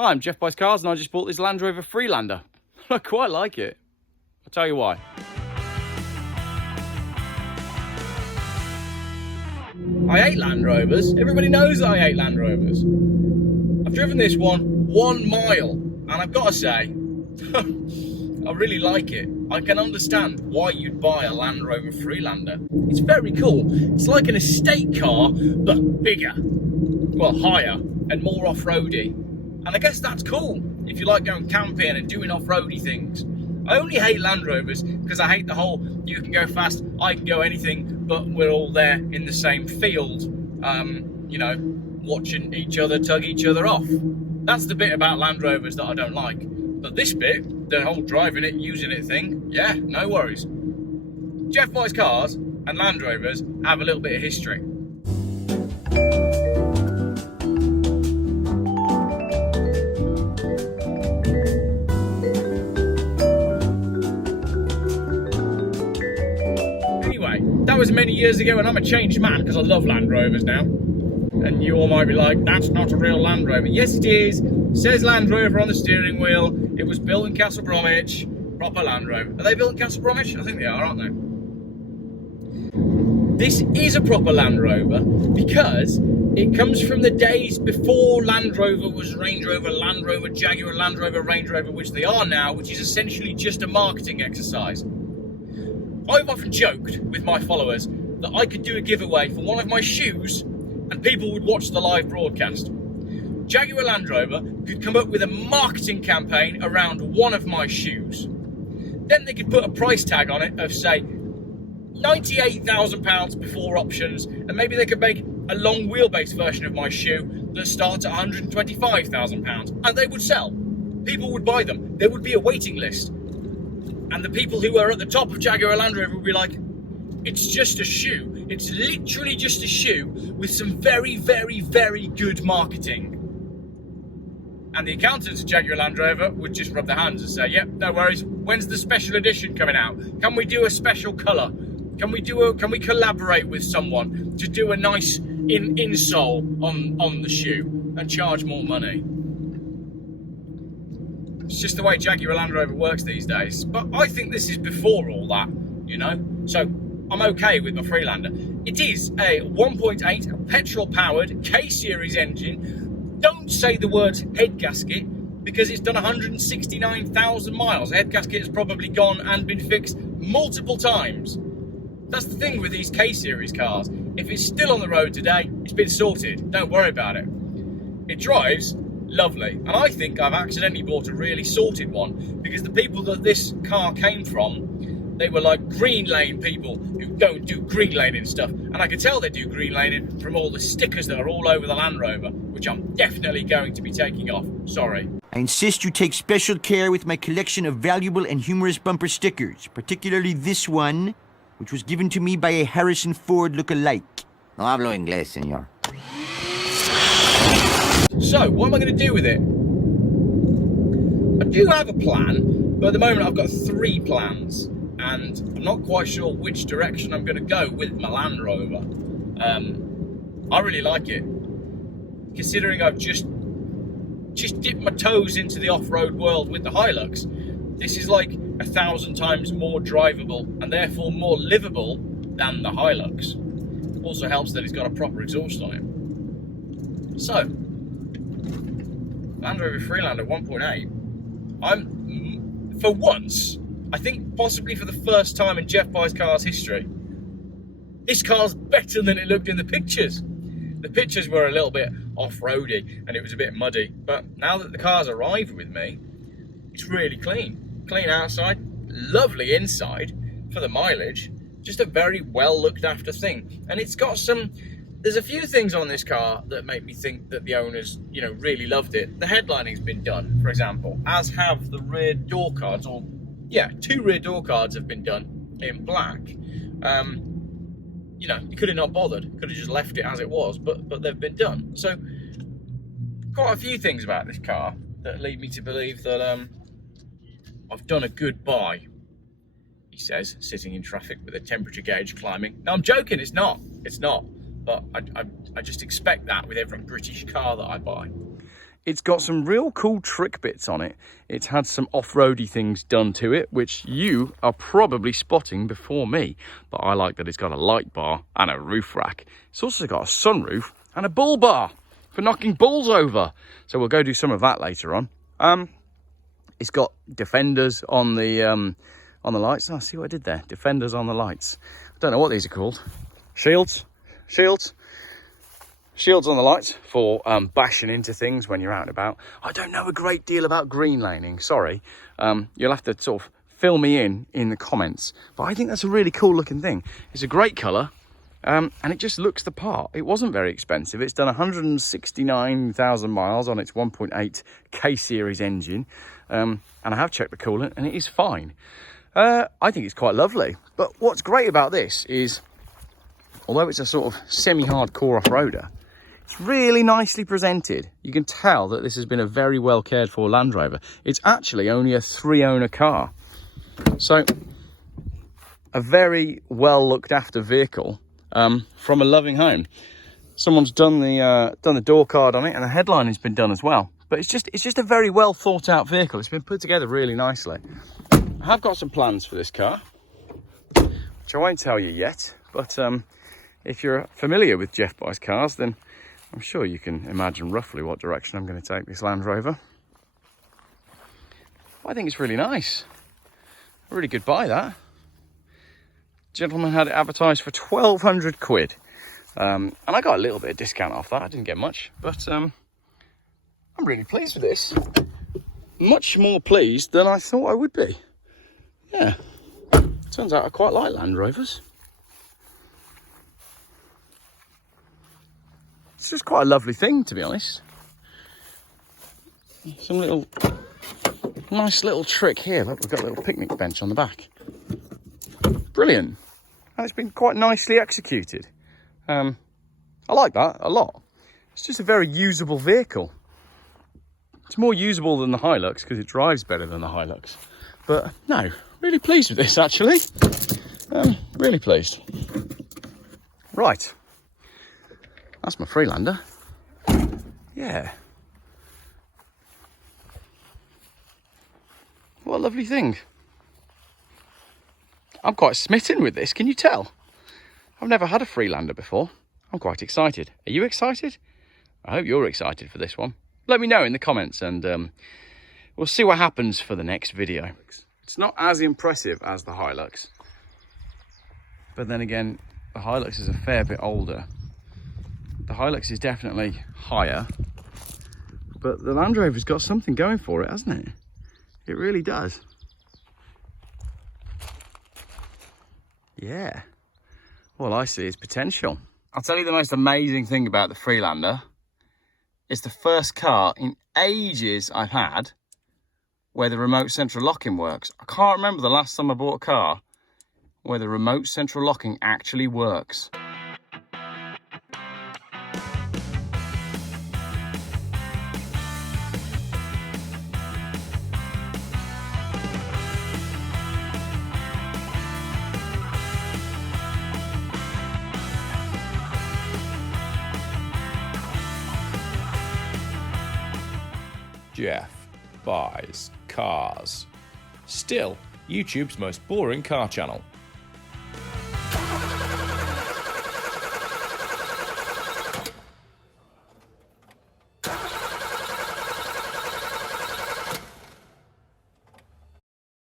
Hi, I'm Geoff Buys Cars and I just bought this Land Rover Freelander. I quite like it. I'll tell you why. I hate Land Rovers. Everybody knows that I hate Land Rovers. I've driven this one 1 mile and I've got to say, I really like it. I can understand why you'd buy a Land Rover Freelander. It's very cool. It's like an estate car, but bigger. Well, higher and more off-roady. And I guess that's cool if you like going camping and doing off-roady things. I only hate Land Rovers because I hate the whole you can go fast, I can go anything, but we're all there in the same field, you know, watching each other tug each other off. That's the bit about Land Rovers that I don't like. But this bit, the whole driving it, using it thing, yeah, no worries. Geoff Buys Cars and Land Rovers have a little bit of history. That was many years ago and I'm a changed man because I love Land Rovers now. And you all might be like, that's not a real Land Rover. Yes it is. It says Land Rover on the steering wheel. It was built in Castle Bromwich. Proper Land Rover. Are they built in Castle Bromwich? I think they are, aren't they? This is a proper Land Rover because it comes from the days before Land Rover was Range Rover, Land Rover, Jaguar, Land Rover, Range Rover, which they are now, which is essentially just a marketing exercise. I've often joked with my followers that I could do a giveaway for one of my shoes and people would watch the live broadcast. Jaguar Land Rover could come up with a marketing campaign around one of my shoes. Then they could put a price tag on it of, say, £98,000 before options, and maybe they could make a long wheelbase version of my shoe that starts at £125,000, and they would sell. People would buy them. There would be a waiting list. And the people who are at the top of Jaguar Land Rover will be like, it's just a shoe. It's literally just a shoe with some very, very, very good marketing. And the accountants at Jaguar Land Rover would just rub their hands and say, yep, no worries. When's the special edition coming out? Can we do a special colour? Can we collaborate with someone to do a nice insole on the shoe and charge more money? It's just the way Jaguar Land Rover works these days. But I think this is before all that, you know? So I'm okay with my Freelander. It is a 1.8 petrol-powered K-Series engine. Don't say the words head gasket because it's done 169,000 miles. The head gasket has probably gone and been fixed multiple times. That's the thing with these K-Series cars. If it's still on the road today, it's been sorted. Don't worry about it. It drives lovely, and I think I've accidentally bought a really sorted one because the people that this car came from, they were like green lane people who don't do green laning stuff, and I can tell they do green laning from all the stickers that are all over the Land Rover, which I'm definitely going to be taking off. Sorry. I insist you take special care with my collection of valuable and humorous bumper stickers, particularly this one, which was given to me by a Harrison Ford look-alike. No hablo inglés, señor. So, what am I going to do with it? I do have a plan, but at the moment I've got 3 plans, and I'm not quite sure which direction I'm going to go with my Land Rover. I really like it, considering I've just dipped my toes into the off-road world with the Hilux. This is like 1,000 times more drivable, and therefore more livable than the Hilux. Also helps that it's got a proper exhaust on it. So, Land Rover Freelander 1.8. For once, I think possibly for the first time in Geoff Buys Cars history, this car's better than it looked in the pictures. The pictures were a little bit off-roady and it was a bit muddy, but now that the car's arrived with me, it's really clean. Clean outside, lovely inside for the mileage, just a very well looked after thing. And it's got there's a few things on this car that make me think that the owners, you know, really loved it. The headlining's been done, for example, as have the rear door cards, or yeah, 2 rear door cards have been done in black. You know, you could have not bothered, could have just left it as it was, but they've been done. So, quite a few things about this car that lead me to believe that I've done a good buy, he says, sitting in traffic with a temperature gauge climbing. No, I'm joking, it's not. But I just expect that with every British car that I buy. It's got some real cool trick bits on it. It's had some off-roady things done to it, which you are probably spotting before me. But I like that it's got a light bar and a roof rack. It's also got a sunroof and a bull bar for knocking bulls over. So we'll go do some of that later on. It's got defenders on the lights. Oh, see what I did there? Defenders on the lights. I don't know what these are called. Shields on the lights for bashing into things when you're out and about. I don't know a great deal about green laning, sorry. You'll have to sort of fill me in the comments. But I think that's a really cool looking thing. It's a great colour, and it just looks the part. It wasn't very expensive. It's done 169,000 miles on its 1.8 K series engine. And I have checked the coolant and it is fine. I think it's quite lovely. But what's great about this is, although it's a sort of semi-hardcore off-roader, it's really nicely presented. You can tell that this has been a very well cared for Land Rover. It's actually only a 3-owner car. So, a very well looked after vehicle from a loving home. Someone's done the door card on it, and the headline has been done as well. But it's just a very well thought out vehicle. It's been put together really nicely. I have got some plans for this car, which I won't tell you yet, but if you're familiar with Geoff Buys Cars, then I'm sure you can imagine roughly what direction I'm going to take this Land Rover. I think it's really nice. A really good buy, that. Gentleman had it advertised for 1,200 quid. And I got a little bit of discount off that. I didn't get much, but I'm really pleased with this. Much more pleased than I thought I would be. Yeah, turns out I quite like Land Rovers. It's just quite a lovely thing, to be honest. Some nice little trick here. Look, we've got a little picnic bench on the back. Brilliant. And it's been quite nicely executed. I like that a lot. It's just a very usable vehicle. It's more usable than the Hilux because it drives better than the Hilux. But no, really pleased with this actually. Really pleased. Right. That's my Freelander. Yeah. What a lovely thing. I'm quite smitten with this, can you tell? I've never had a Freelander before. I'm quite excited. Are you excited? I hope you're excited for this one. Let me know in the comments and we'll see what happens for the next video. It's not as impressive as the Hilux. But then again, the Hilux is a fair bit older. The Hilux is definitely higher. But the Land Rover's got something going for it, hasn't it? It really does. Yeah. All I see is potential. I'll tell you the most amazing thing about the Freelander. It's the first car in ages I've had where the remote central locking works. I can't remember the last time I bought a car where the remote central locking actually works. Geoff Buys Cars. Still YouTube's most boring car channel.